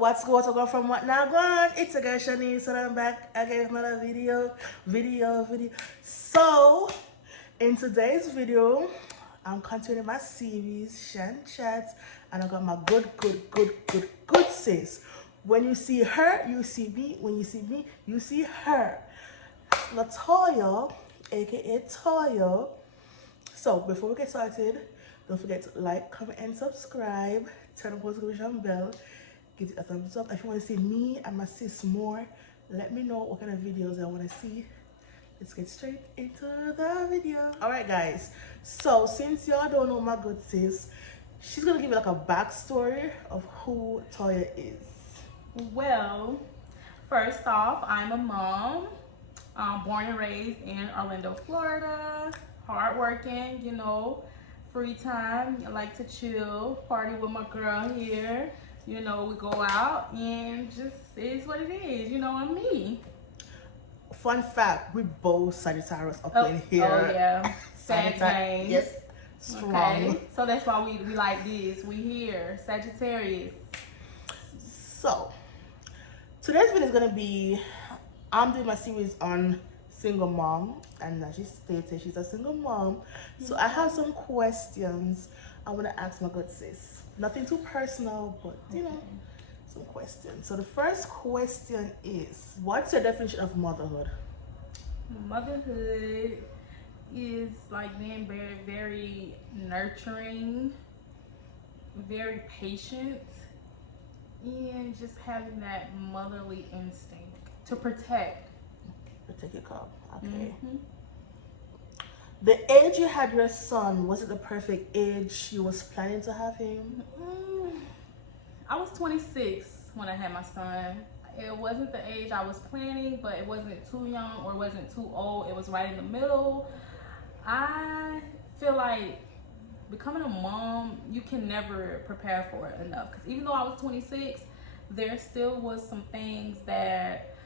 what's going from what now gone? It's a girl Shanice and I'm back again with another video. So in today's video, I'm continuing my series, Shan Chats, and I got my good sis. When you see her, you see me. When you see me, you see her. Latoya, aka Toya. So before we get started, don't forget to like, comment, and subscribe. Turn on the notification bell. Give it a thumbs up. If you want to see me and my sis more, let me know what kind of videos I want to see. Let's get straight into the video. Alright guys, so since y'all don't know my good sis, she's gonna give you like a backstory of who Toya is. Well, first off, I'm a mom, born and raised in Orlando, Florida. Hardworking, free time. I like to chill, party with my girl here. We go out and just is what it is. I'm me. Fun fact, we both Sagittarius up in here. Oh yeah, Sagittarius. Yes, strong. Okay, so that's why we like this. We here, Sagittarius. So today's video is gonna be, I'm doing my series on single mom, and as she stated, she's a single mom. So I have some questions I want to ask my good sis. Nothing too personal, but some questions. So the first question is, what's your definition of motherhood? Motherhood is like being very, very nurturing, very patient, and just having that motherly instinct to protect. Protect your cub. Okay. The age you had your son, was it the perfect age you was planning to have him? I was 26 when I had my son. It wasn't the age I was planning, but it wasn't too young or it wasn't too old. It was right in the middle. I feel like becoming a mom, you can never prepare for it enough. Because even though I was 26, there still was some things that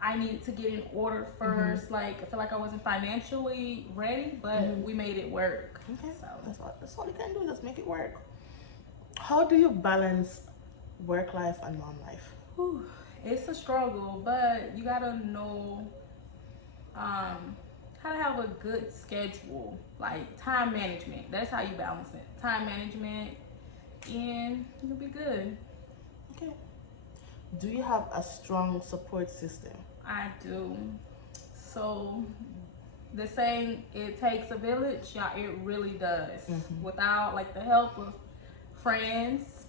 I needed to get in order first. Like, I feel like I wasn't financially ready, but we made it work. Okay, so that's all you can do, just make it work. How do you balance work life and mom life? Whew, it's a struggle, but you gotta know how to have a good schedule, like time management. That's how you balance it. Time management, and you'll be good. Okay. Do you have a strong support system? I do. So the saying, it takes a village, yeah, it really does. Without like the help of friends,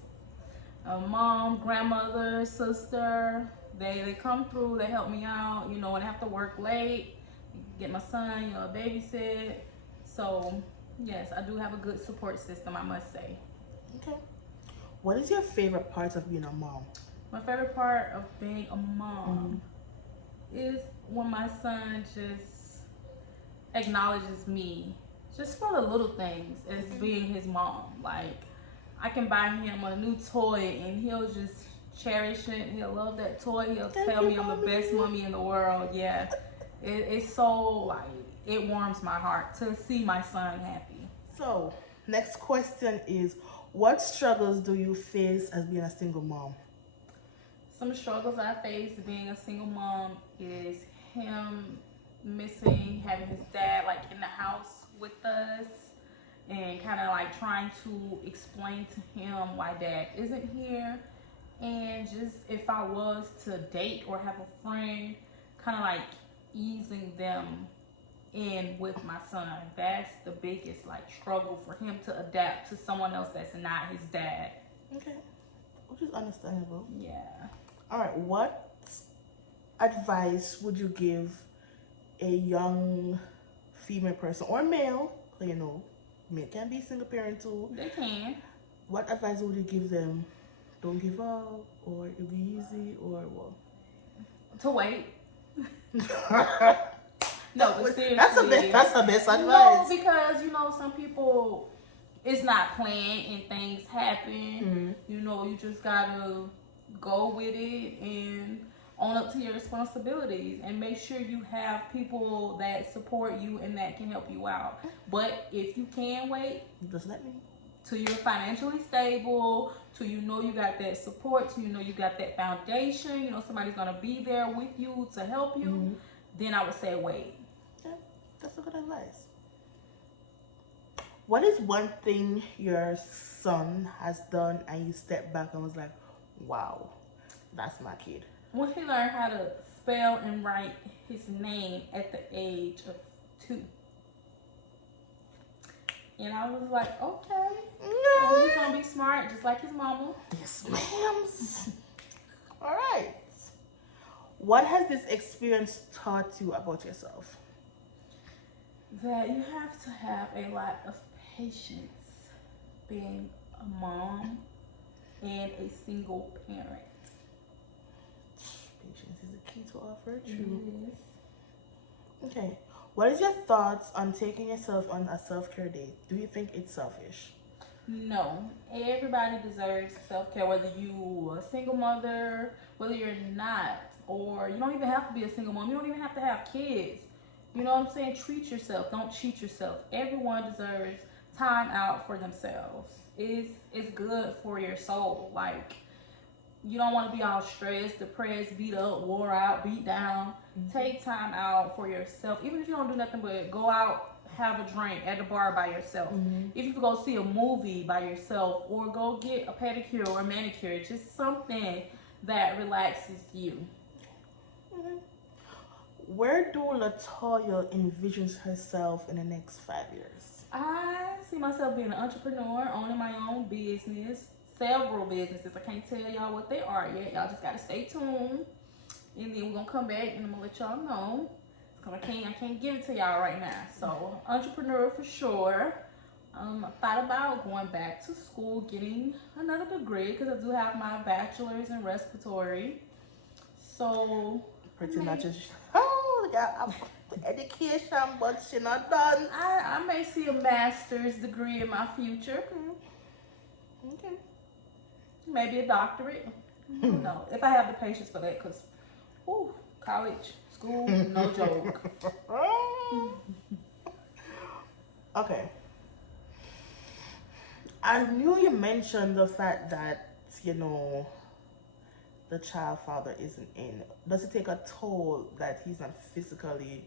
a mom, grandmother, sister, they come through, they help me out, when I have to work late, get my son, babysit. So yes, I do have a good support system, I must say. Okay. What is your favorite part of being a mom? My favorite part of being a mom is when my son just acknowledges me, just for the little things, as being his mom. Like, I can buy him a new toy and he'll just cherish it. He'll love that toy. He'll tell me I'm the best mommy in the world. Yeah, it's so, like, it warms my heart to see my son happy. So next question is, what struggles do you face as being a single mom? Some struggles I face being a single mom is him missing having his dad like in the house with us, and kind of like trying to explain to him why dad isn't here, and just if I was to date or have a friend, kind of like easing them in with my son. That's the biggest like struggle for him to adapt to someone else that's not his dad. Okay, which is understandable. Yeah. All right, what advice would you give a young female person or male? Male can be single parent too. They can. What advice would you give them? Don't give up, or it'll be easy, or what? To wait. No, but seriously. That's the best advice. No, because, some people, it's not planned and things happen. You just gotta go with it and own up to your responsibilities, and make sure you have people that support you and that can help you out. But if you can wait, just let me. till you're financially stable, till you know you got that support, till you know you got that foundation, you know somebody's gonna be there with you to help you, then I would say wait. Yeah, that's a good advice. What is one thing your son has done and you step back and was like, wow, that's my kid? When he learned how to spell and write his name at the age of 2. And I was like, okay, so he's gonna be smart just like his mama. Yes, ma'am. All right. What has this experience taught you about yourself? That you have to have a lot of patience being a mom and a single parent. Patience is the key to all virtue. It is. Okay. What is your thoughts on taking yourself on a self-care date? Do you think it's selfish? No, everybody deserves self-care, whether you a single mother, whether you're not, or you don't even have to be a single mom. You don't even have to have kids. You know what I'm saying? Treat yourself. Don't cheat yourself. Everyone deserves time out for themselves. It's good for your soul. Like, you don't want to be all stressed, depressed, beat up, wore out, beat down. Take time out for yourself. Even if you don't do nothing but go out, have a drink at the bar by yourself. If you could go see a movie by yourself or go get a pedicure or a manicure, just something that relaxes you. Where do Latoya envisions herself in the next 5 years? I see myself being an entrepreneur, owning my own business, several businesses. I can't tell y'all what they are yet. Y'all just gotta stay tuned. And then we're gonna come back and I'm gonna let y'all know. Cause I can't give it to y'all right now. So entrepreneur for sure. I thought about going back to school, getting another degree because I do have my bachelor's in respiratory. So Pretty much just, oh, yeah, I'm education, but she not done. I may see a master's degree in my future. Okay. Maybe a doctorate. No, if I have the patience for that, because college, school, no joke. Okay. I knew you mentioned the fact that, the child father isn't in. Does it take a toll that he's not physically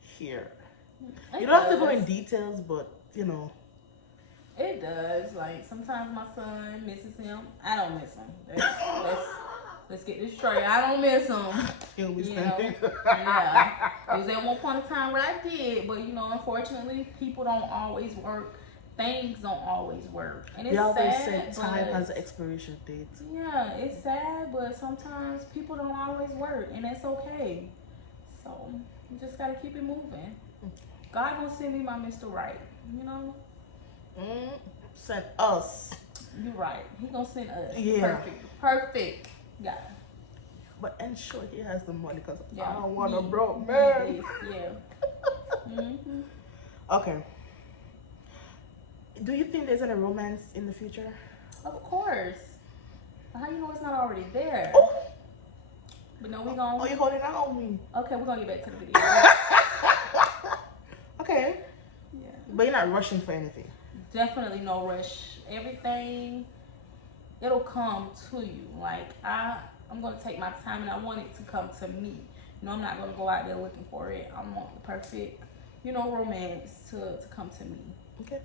here? You don't have to go in details, but It does. Like sometimes my son misses him. I don't miss him. Let's get this straight. I don't miss him. You know? Yeah. It was at one point in time where I did, but unfortunately, people don't always work. Things don't always work, and it's they always sad. say time has an expiration date. Yeah, it's sad, but sometimes people don't always work, and that's okay. So you just gotta keep it moving. God gonna send me my Mr. Right, Send us. You're right. He gonna send us. Yeah. Perfect. Yeah. But ensure he has the money, because Yeah. I don't want a broke man. Yeah. Okay. Do you think there's any romance in the future? Of course. How you know it's not already there? Oh. But no, we gonna. Oh, you holding out on me? Okay, we're gonna get back to the video. Okay. Yeah. But you're not rushing for anything. Definitely no rush. Everything, it'll come to you. Like I'm gonna take my time, and I want it to come to me. I'm not gonna go out there looking for it. I want the perfect, romance to come to me. Okay.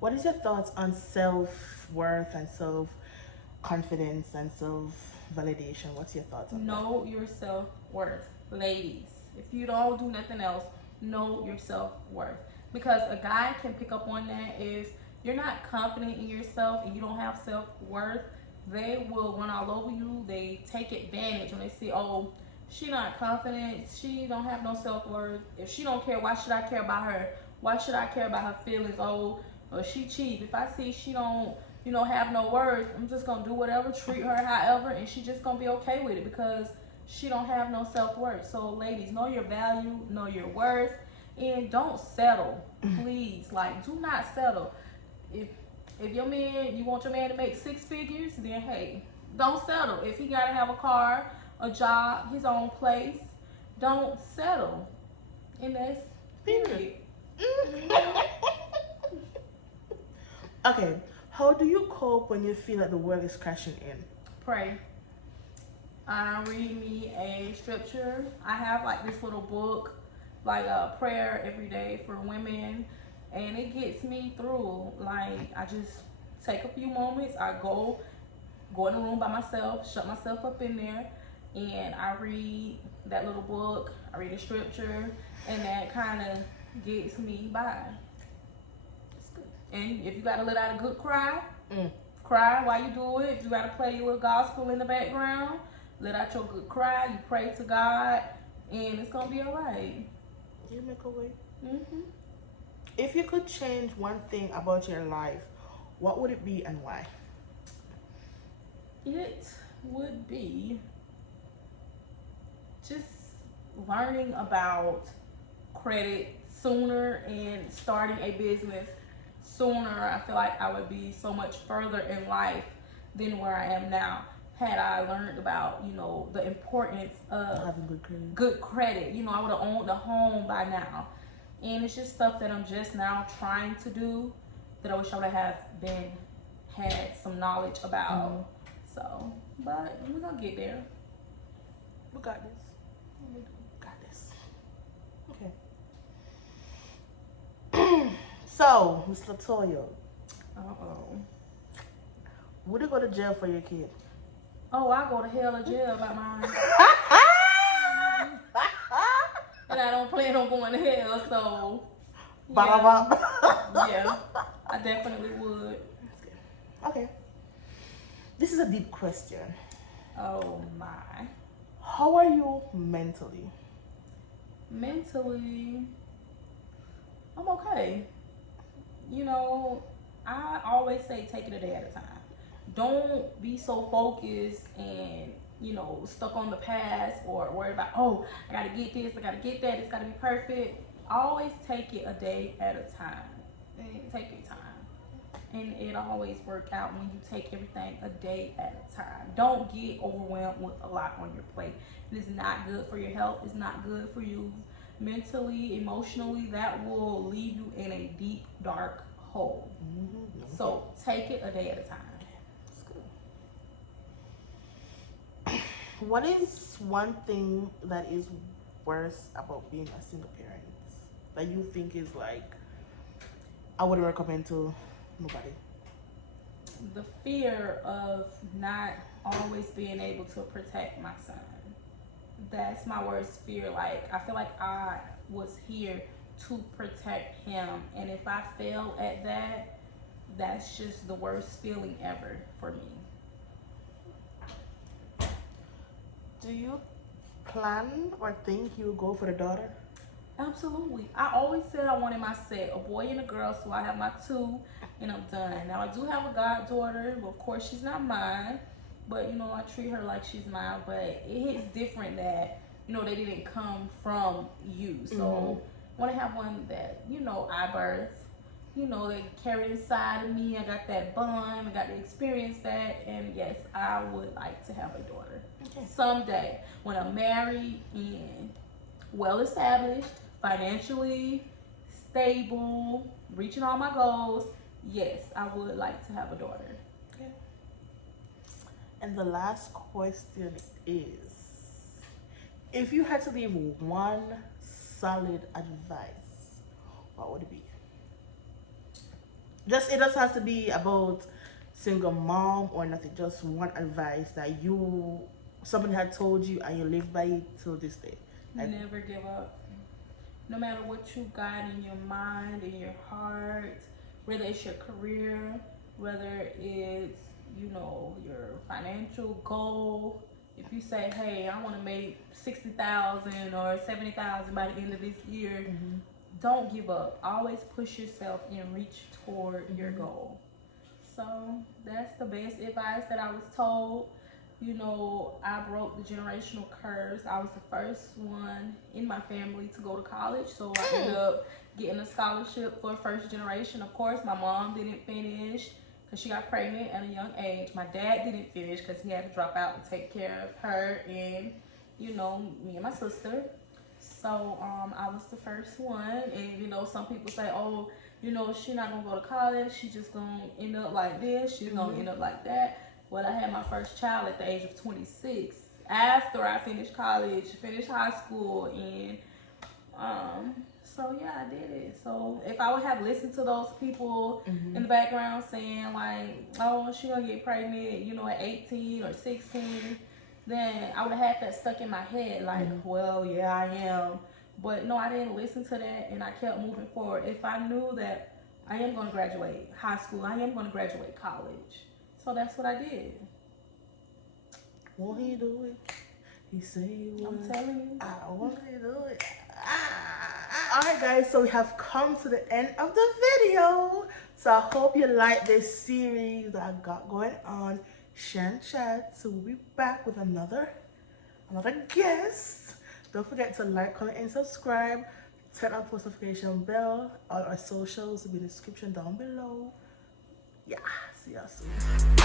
What is your thoughts on self-worth and self-confidence and self-validation? What's your thoughts on that? Know your self-worth, ladies. If you don't do nothing else, know your self-worth. Because a guy can pick up on that. If you're not confident in yourself and you don't have self-worth, they will run all over you. They take advantage when they see, oh, she not confident, she don't have no self-worth. If she don't care, why should I care about her? Why should I care about her feelings? Oh, or she cheap. If I see she don't, have no words, I'm just gonna do whatever, treat her however, and she just gonna be okay with it because she don't have no self-worth. So ladies, know your value, know your worth, and don't settle, please. Like, do not settle. If your man, you want your man to make 6 figures, then hey, don't settle. If he gotta have a car, a job, his own place, don't settle. And that's period. Okay. How do you cope when you feel that the world is crashing in? Pray. I read me a scripture. I have like this little book, like a prayer every day for women, and it gets me through. Like I just take a few moments. I go in the room by myself, shut myself up in there, and I read that little book. I read a scripture, and that kind of gets me by. That's good. And if you gotta let out a good cry, Mm. cry while you do it. If you gotta play your little gospel in the background, let out your good cry. You pray to God, and it's gonna be alright. You make a way. Hmm. If you could change one thing about your life, what would it be and why? It would be just learning about credit sooner and starting a business sooner. I feel like I would be so much further in life than where I am now had I learned about, the importance of Having good credit. good credit. I would have owned a home by now. And it's just stuff that I'm just now trying to do that I wish I would have had some knowledge about. Mhm. So, but we're gonna get there. We got this. We got this. Okay. So, Miss Latoya, Uh-oh. would you go to jail for your kid? Oh, I go to hell or jail about mine. And I don't plan on going to hell, so Ba-da-ba. yeah, I definitely would. Okay. This is a deep question. Oh my. How are you mentally? Mentally, I'm okay. I always say take it a day at a time. Don't be so focused and, stuck on the past or worried about, oh, I gotta get this, I gotta get that, it's gotta be perfect. Always take it a day at a time. And take your time. And it always work out when you take everything a day at a time. Don't get overwhelmed with a lot on your plate. It is not good for your health. It's not good for you mentally, emotionally. That will leave you in a deep, dark hole. Mm-hmm. So take it a day at a time. That's good. What is one thing that is worse about being a single parent that you think is like I wouldn't recommend to nobody? The fear of not always being able to protect my son. That's my worst fear. Like, I feel like I was here to protect him, and if I fail at that, that's just the worst feeling ever for me. Do you plan or think you'll go for the daughter? Absolutely. I always said I wanted my set, a boy and a girl, so I have my two, and I'm done. Now, I do have a goddaughter, but of course, she's not mine. But, I treat her like she's mine. But it hits different that, they didn't come from you. So, I want to have one that, I birthed. They carried inside of me. I got that bond. I got to experience that. And yes, I would like to have a daughter. Okay. Someday, when I'm married and well established, financially stable, reaching all my goals, yes, I would like to have a daughter. Okay. And the last question is, if you had to leave one solid advice, what would it be? It just has to be about single mom or nothing. Just one advice that somebody had told you and you live by it till this day. Never give up. No matter what you got in your mind, in your heart, whether it's your career, whether it's, your financial goal. If you say, hey, I want to make 60,000 or 70,000 by the end of this year, don't give up. Always push yourself and reach toward your goal. So that's the best advice that I was told. I broke the generational curse. I was the first one in my family to go to college, so I ended up getting a scholarship for first generation. Of course, my mom didn't finish because she got pregnant at a young age. My dad didn't finish because he had to drop out and take care of her and, me and my sister. So I was the first one, and some people say, oh, you know, she not gonna go to college. She just gonna end up like this. She's gonna end up like that. Well, I had my first child at the age of 26 after I finished college, finished high school, and so yeah, I did it. So if I would have listened to those people in the background saying like, oh, she gonna get pregnant, you know, at 18 or 16, then I would have had that stuck in my head like, well, yeah, I am. But no, I didn't listen to that, and I kept moving forward. If I knew that I am gonna graduate high school, I am gonna graduate college. So that's what I did. Won't he do it? He said he would. I'm telling you. I want to do it. Alright guys, so we have come to the end of the video. So I hope you like this series that I got going on. Shan Chat. So we'll be back with another guest. Don't forget to like, comment, and subscribe. Turn on post notification bell. All our socials will be in the description down below. Yeah, see y'all soon.